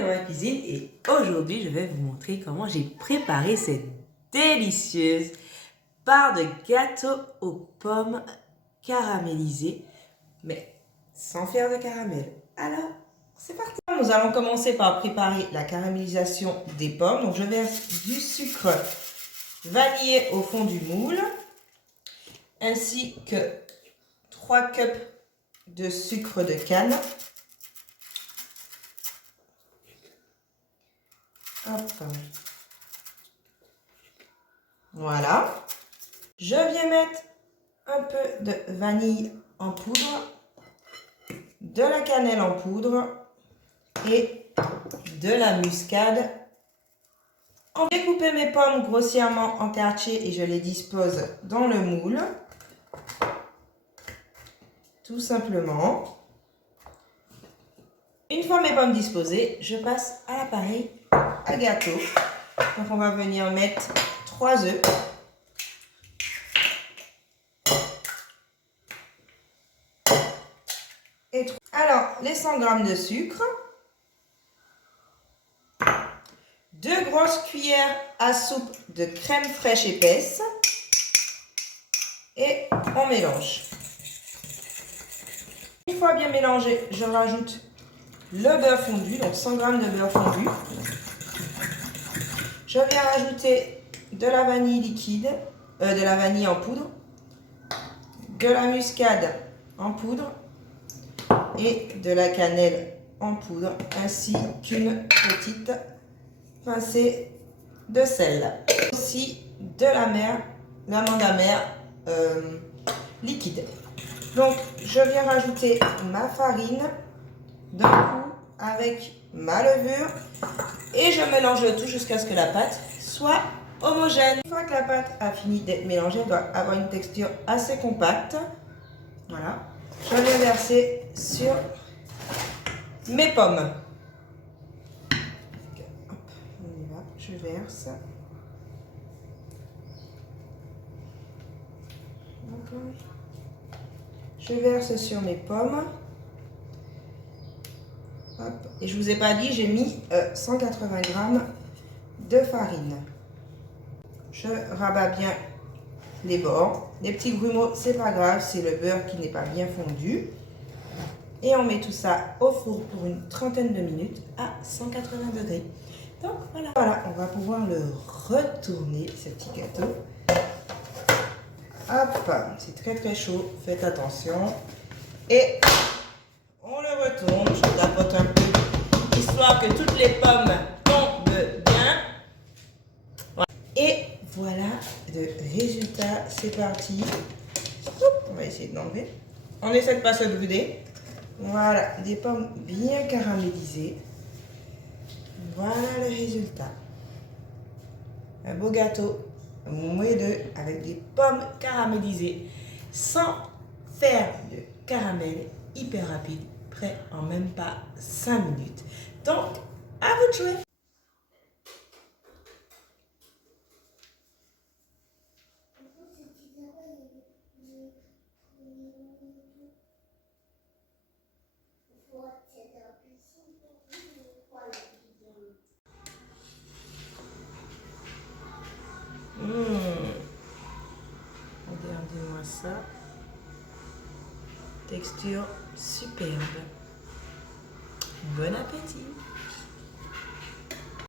dans ma cuisine et aujourd'hui je vais vous montrer comment j'ai préparé cette délicieuse part de gâteau aux pommes caramélisées, mais sans faire de caramel. Alors, c'est parti. Nous allons commencer par préparer la caramélisation des pommes. Donc je verse du sucre vanillé au fond du moule, ainsi que 3 cups de sucre de canne. Hop. Voilà. Je viens mettre un peu de vanille en poudre, de la cannelle en poudre et de la muscade. On va découper mes pommes grossièrement en quartiers et je les dispose dans le moule. Tout simplement. Une fois mes pommes disposées, je passe à l'appareil à gâteau. Donc on va venir mettre 3 œufs. Alors, les 100 g de sucre. 2 grosses cuillères à soupe de crème fraîche épaisse. Et on mélange. Une fois bien mélangé, je rajoute le beurre fondu, donc 100 g de beurre fondu. Je viens rajouter de la vanille liquide, de la vanille en poudre, de la muscade en poudre et de la cannelle en poudre, ainsi qu'une petite pincée de sel. Aussi de l'amande amère liquide. Donc je viens rajouter ma farine d'un coup avec ma levure et je mélange le tout jusqu'à ce que la pâte soit homogène. Une fois que la pâte a fini d'être mélangée, elle doit avoir une texture assez compacte. Voilà. Je viens verser sur mes pommes. Hop, on y va. Je verse. Je verse sur mes pommes. Hop. Et je ne vous ai pas dit, j'ai mis 180 g de farine. Je rabats bien les bords. Les petits grumeaux, c'est pas grave, c'est le beurre qui n'est pas bien fondu. Et on met tout ça au four pour une trentaine de minutes à 180 degrés. Donc voilà, on va pouvoir le retourner, ce petit gâteau. Hop, c'est très très chaud, faites attention. Et on le retourne, je tapote un peu, histoire que toutes les pommes tombent bien. Voilà. Et voilà le résultat, c'est parti. On va essayer de l'enlever. On essaie de ne pas se brûler. Voilà, des pommes bien caramélisées. Voilà le résultat. Un beau gâteau moelleux avec des pommes caramélisées sans faire de caramel, hyper rapide, prêt en même pas 5 minutes. Donc, à vous de jouer. Regardez-moi ça. Texture superbe. Bon appétit!